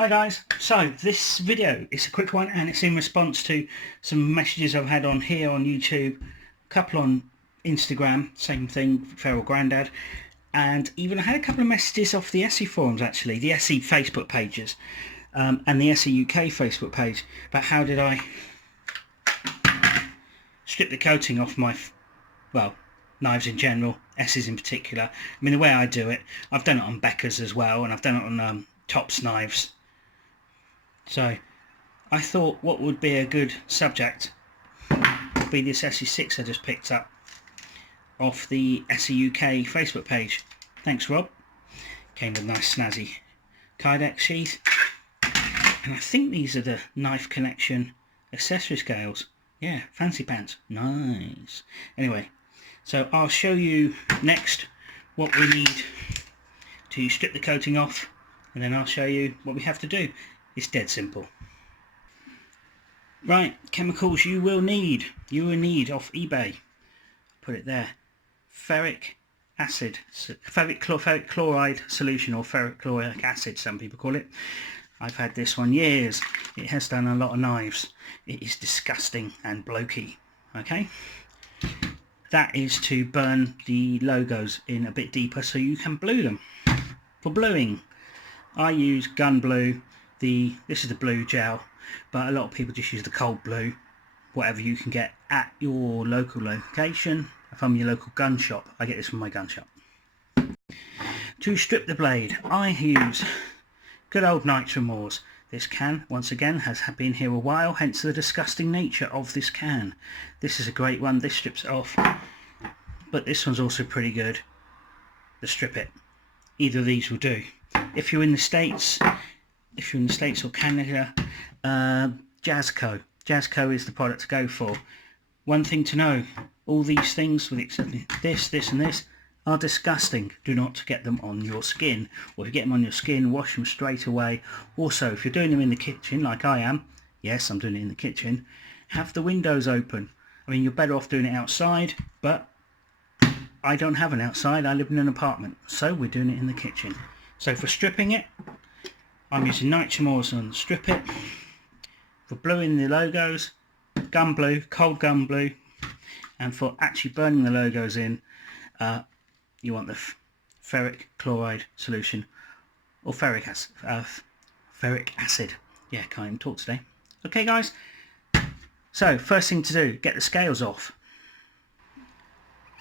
Hi guys, so this video is a quick one and it's in response to some messages I've had on here on YouTube, a couple on Instagram, same thing, Feral Grandad, and even I had a couple of messages off the Esee forums actually, the Esee Facebook pages and the Esee UK Facebook page about how did I strip the coating off my, well, knives in general, Esees in particular. I mean the way I do it, I've done it on Becker's as well and I've done it on Tops knives. So I thought what would be a good subject would be this Esee 6 I just picked up off the Esee UK Facebook page. Thanks Rob. Came with a nice snazzy Kydex sheath. And I think these are the Knife Connection accessory scales. Yeah, fancy pants. Nice. Anyway, so I'll show you next what we need to strip the coating off, and then I'll show you what we have to do. It's dead simple. Right, chemicals you will need off eBay. Put it there. Ferric acid, ferric chloride solution, or ferrochloric acid some people call it. I've had this one years. It has done a lot of knives. It is disgusting and blokey. Okay, that is to burn the logos in a bit deeper so you can blue them. For bluing, I use gun blue. This is the blue gel, but a lot of people just use the cold blue, whatever you can get at your local location. If I'm your local gun shop, I get this from my gun shop. To strip the blade, I use good old Nitram ores. This can, once again, has been here a while, hence the disgusting nature of this can. This is a great one, this strips it off, but this one's also pretty good to strip it. Either of these will do. If you're in the States or Canada, Jazzco. Jazzco is the product to go for. One thing to know, all these things, with except this and this, are disgusting. Do not get them on your skin. Or if you get them on your skin, wash them straight away. Also, if you're doing them in the kitchen, like I am, yes, I'm doing it in the kitchen, have the windows open. I mean, you're better off doing it outside, but I don't have an outside, I live in an apartment, so we're doing it in the kitchen. So for stripping it, I'm using Nitram ores on strip it. For bluing the logos, gun blue, cold gun blue. And for actually burning the logos in, you want the ferric chloride solution, or ferric acid. Yeah, can't even talk today. Okay guys, so first thing to do, get the scales off.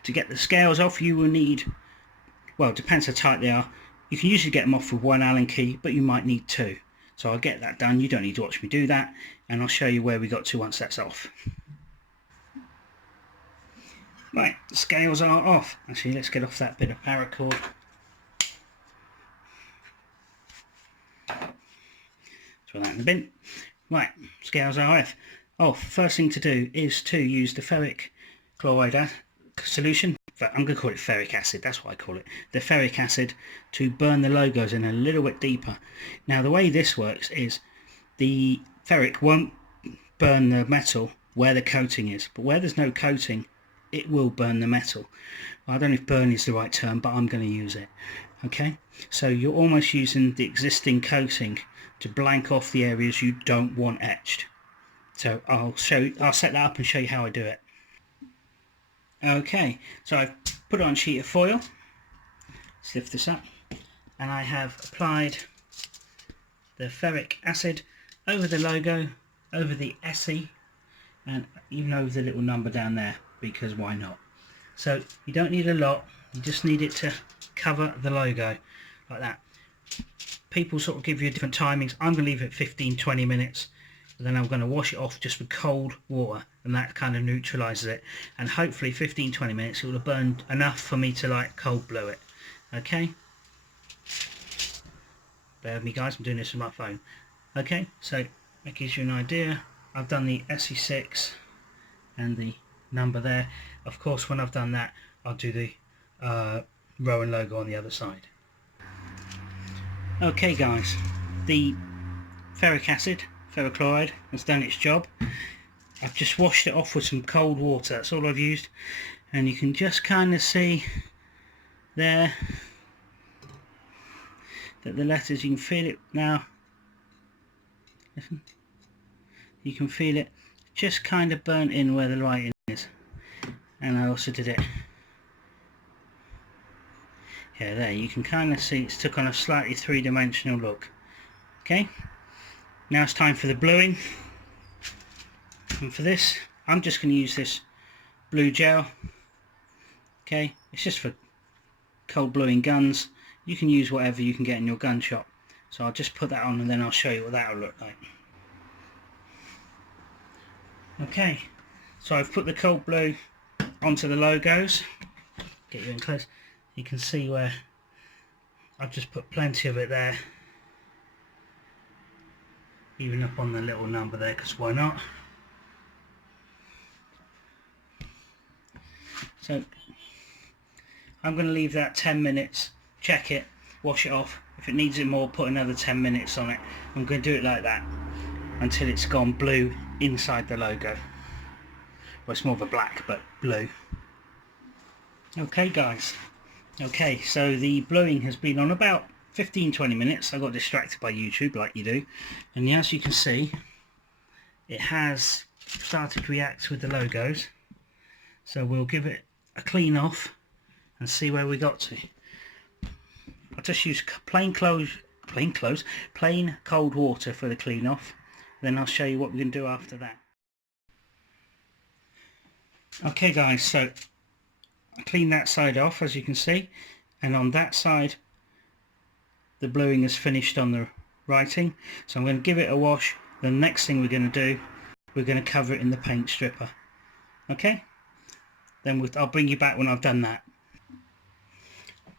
To get the scales off you will need, well, it depends how tight they are. You can usually get them off with one Allen key, but you might need two. So I'll get that done. You don't need to watch me do that, and I'll show you where we got to once that's off. Right, the scales are off. Actually, let's get off that bit of paracord. Throw that in the bin. Right, scales are off. Oh, first thing to do is to use the ferric chloride solution. I'm going to call it ferric acid, that's what I call it. The ferric acid to burn the logos in a little bit deeper. Now the way this works is the ferric won't burn the metal where the coating is, but where there's no coating it will burn the metal. I don't know if burn is the right term, but I'm going to use it. Okay, so you're almost using the existing coating to blank off the areas you don't want etched. So I'll set that up and show you how I do it. Okay, so I've put on a sheet of foil, let's lift this up, and I have applied the ferric acid over the logo, over the Esee, and even over the little number down there, because why not? So you don't need a lot, you just need it to cover the logo, like that. People sort of give you different timings. I'm going to leave it 15-20 minutes. And then I'm going to wash it off just with cold water, and that kind of neutralizes it, and hopefully 15-20 minutes it will have burned enough for me to like cold blow it. Okay, bear with me guys, I'm doing this with my phone. Okay, so that gives you an idea. I've done the Esee 6 and the number there. Of course when I've done that I'll do the Rowan logo on the other side. Okay guys, the ferric acid, ferrochloride, has done its job. I've just washed it off with some cold water, that's all I've used, and you can just kind of see there that the letters, you can feel it now You can feel it just kind of burnt in where the writing is. And I also did it, yeah, there, you can kind of see it's took on a slightly three-dimensional look. Okay, now it's time for the bluing. And for this, I'm just going to use this blue gel. Okay, it's just for cold bluing guns. You can use whatever you can get in your gun shop. So I'll just put that on and then I'll show you what that will look like. Okay, so I've put the cold blue onto the logos. Get you in close. You can see where I've just put plenty of it there. Even up on the little number there, because why not? So I'm going to leave that 10 minutes, check it, wash it off. If it needs it more, put another 10 minutes on it. I'm going to do it like that until it's gone blue inside the logo. Well, it's more of a black, but blue. Okay guys, okay, so the bluing has been on about 15-20 minutes. I got distracted by YouTube like you do, and as you can see, it has started to react with the logos. So we'll give it a clean off and see where we got to. I'll just use plain cold water for the clean off, then I'll show you what we can do after that. Okay guys, so I cleaned that side off, as you can see, and on that side the bluing is finished on the writing. So I'm going to give it a wash. The next thing we're going to do, we're going to cover it in the paint stripper. Okay, then I'll bring you back when I've done that.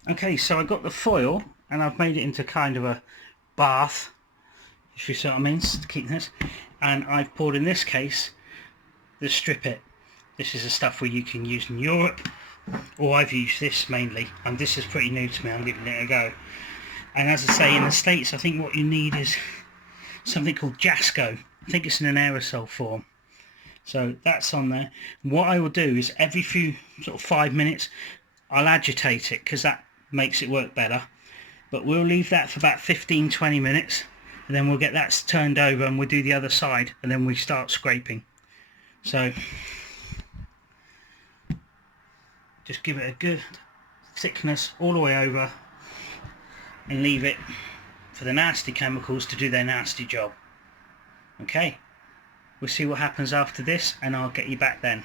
Okay, so I got the foil and I've made it into kind of a bath, if you see what I mean, to keep this, and I've poured in this case the Strip It. This is the stuff where you can use in Europe, or I've used this mainly, and this is pretty new to me. I'm giving it a go. And as I say, in the States, I think what you need is something called Jasco. I think it's in an aerosol form. So that's on there. What I will do is every few sort of 5 minutes I'll agitate it, because that makes it work better. But we'll leave that for about 15-20 minutes, and then we'll get that turned over and we'll do the other side, and then we start scraping. So just give it a good thickness all the way over and leave it for the nasty chemicals to do their nasty job. Okay, we'll see what happens after this and I'll get you back then.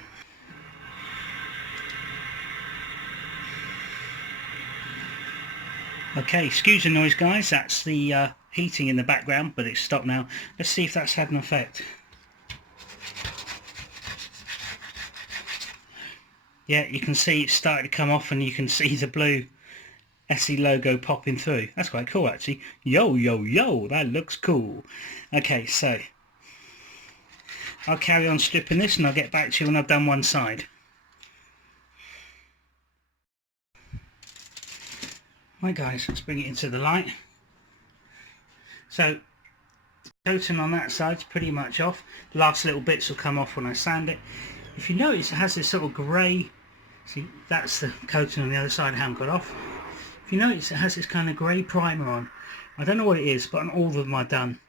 Okay, excuse the noise guys, that's the heating in the background, but it's stopped now. Let's see if that's had an effect. Yeah, you can see it's started to come off and you can see the blue Esee logo popping through. That's quite cool actually. Yo, yo, yo, that looks cool. Okay, so I'll carry on stripping this and I'll get back to you when I've done one side. Right guys, let's bring it into the light. So the coating on that side's pretty much off. The last little bits will come off when I sand it. If you notice, it has this sort of grey, see, that's the coating on the other side I haven't got off. If you notice, it has this kind of grey primer on. I don't know what it is, but on all of them I've done.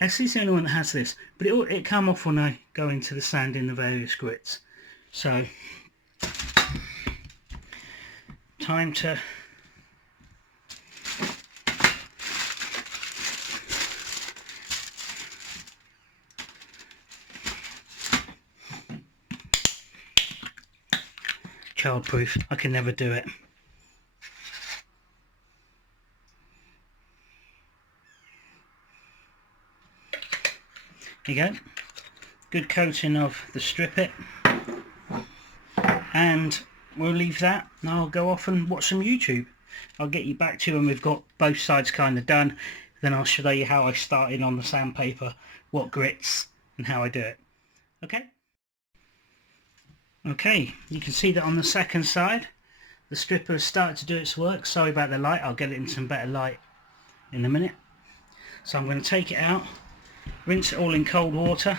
Esee's the only one that has this, but it come off when I go into the sand in the various grits. So, time to childproof. I can never do it. There you go. Good coating of the Strip It. And we'll leave that and I'll go off and watch some YouTube. I'll get you back to when we've got both sides kind of done. Then I'll show you how I started on the sandpaper, what grits and how I do it. Okay? Okay, you can see that on the second side the stripper has started to do its work. Sorry about the light, I'll get it in some better light in a minute. So I'm going to take it out, rinse it all in cold water,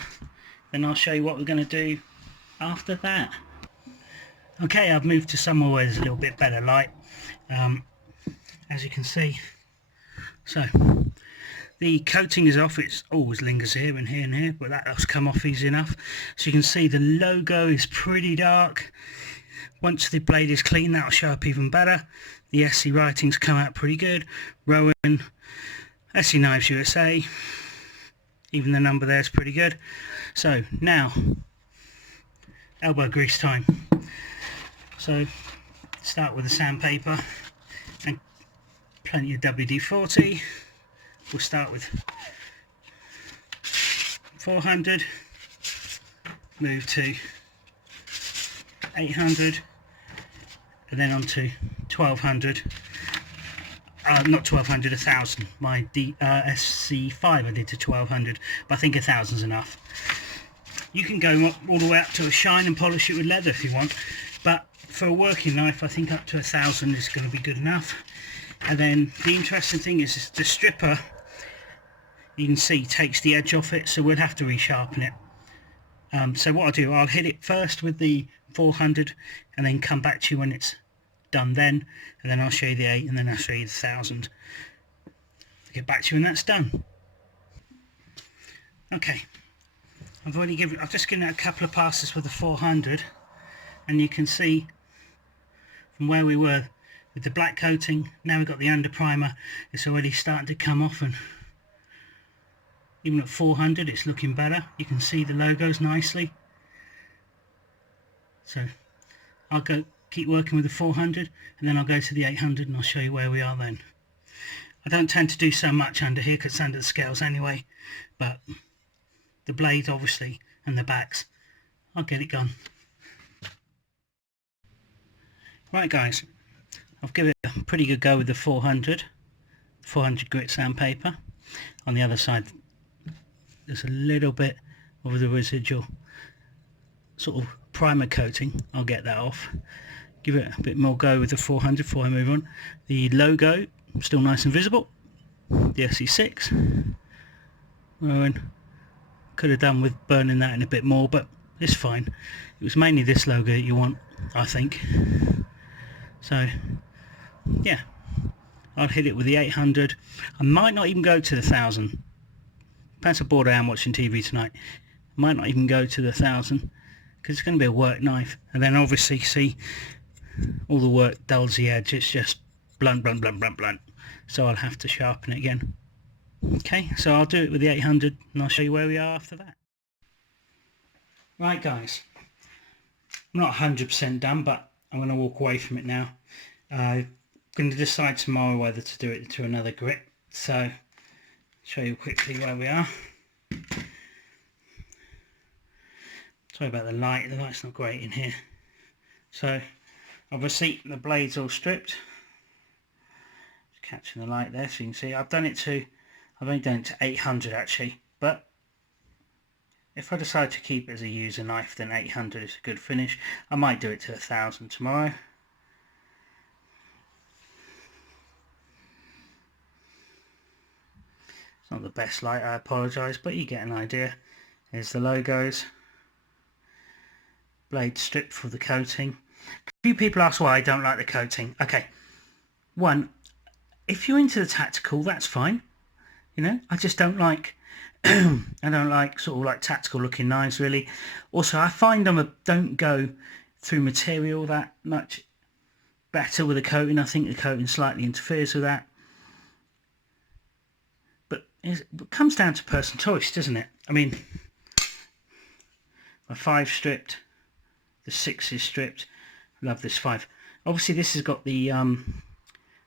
then I'll show you what we're going to do after that. Okay, I've moved to somewhere where there's a little bit better light, as you can see. So The coating is off. It always lingers here and here and here, but that's come off easy enough. So you can see the logo is pretty dark. Once the blade is clean, that'll show up even better. The Esee writing's come out pretty good. Rowan, Esee Knives USA. Even the number there is pretty good. So now, elbow grease time. So start with the sandpaper and plenty of WD-40. We'll start with 400, move to 800, and then on to 1200. Not 1200, 1000. My SC5 I did to 1200, but I think 1000's enough. You can go all the way up to a shine and polish it with leather if you want, but for a working knife I think up to 1000 is going to be good enough. And then the interesting thing is the stripper, you can see, takes the edge off it, so we'll have to re-sharpen it. So what I'll do, I'll hit it first with the 400 and then come back to you when it's done then, and then I'll show you the 8 and then I'll show you the 1000. I'll get back to you when that's done. Okay, I've just given it a couple of passes with the 400, and you can see from where we were with the black coating, now we've got the under primer, it's already starting to come off, and even at 400 it's looking better. You can see the logos nicely. So I'll keep working with the 400 and then I'll go to the 800 and I'll show you where we are then. I don't tend to do so much under here because it's under the scales anyway, but the blades obviously and the backs, I'll get it gone. Right guys, I've given it a pretty good go with the 400 grit sandpaper. On the other side there's a little bit of the residual sort of primer coating. I'll get that off. Give it a bit more go with the 400 before I move on. The logo still nice and visible. The SE6. Could have done with burning that in a bit more, but it's fine. It was mainly this logo that you want, I think. So yeah, I'll hit it with the 800. I might not even go to the 1000. Depends how bored I am watching TV tonight. I might not even go to the 1000 because it's going to be a work knife, and then obviously see all the work dulls the edge. It's just blunt, blunt, blunt, blunt, blunt. So I'll have to sharpen it again. Okay, so I'll do it with the 800 and I'll show you where we are after that. Right guys, I'm not 100% done, but I'm going to walk away from it now. I'm going to decide tomorrow whether to do it to another grit. So show you quickly where we are. Sorry about the light's not great in here. So obviously the blade's all stripped. Just catching the light there so you can see. I've only done it to 800 actually, but if I decide to keep it as a user knife, then 800 is a good finish. I might do it to 1000 tomorrow. It's not the best light, I apologise, but you get an idea. Here's the logos. Blade stripped for the coating. A few people ask why I don't like the coating. Okay, one, if you're into the tactical, that's fine. You know, I just don't like I don't like sort of like tactical looking knives really. Also, I find them don't go through material that much better with a coating. I think the coating slightly interferes with that. But it comes down to personal choice, doesn't it? I mean, my 5 stripped, the 6 is stripped. Love this 5. Obviously this has got the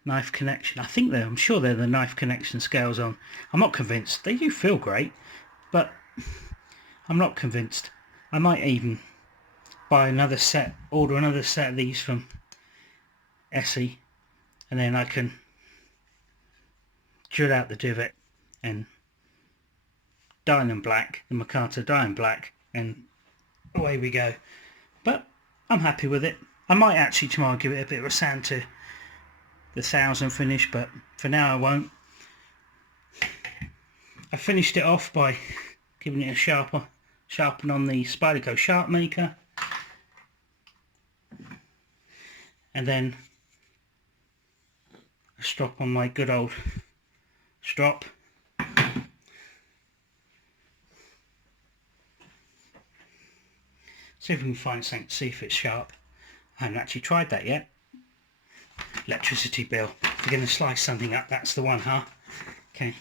knife connection. I'm sure they're the knife connection scales on. I'm not convinced. They do feel great, but I'm not convinced. I might even buy another set, order another set of these from Esee, and then I can drill out the divot and dye them black, the Makata dye them black, and away we go. But I'm happy with it. I might actually tomorrow give it a bit of a sand to the 1000 finish, but for now I won't. I finished it off by giving it a sharpen on the Spyderco Sharp Maker, and then a strop on my good old strop, and See if we can find something, see if it's sharp. I haven't actually tried that yet. Electricity bill. If we're going to slice something up, that's the one, huh? Okay.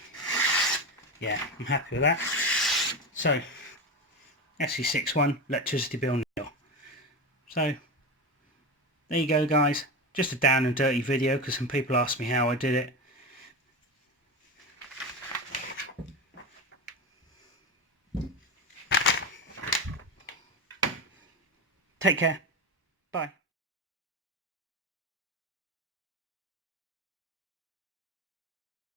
Yeah, I'm happy with that. So, SE61, electricity bill nil. So, there you go, guys. Just a down and dirty video because some people asked me how I did it. Take care. Bye.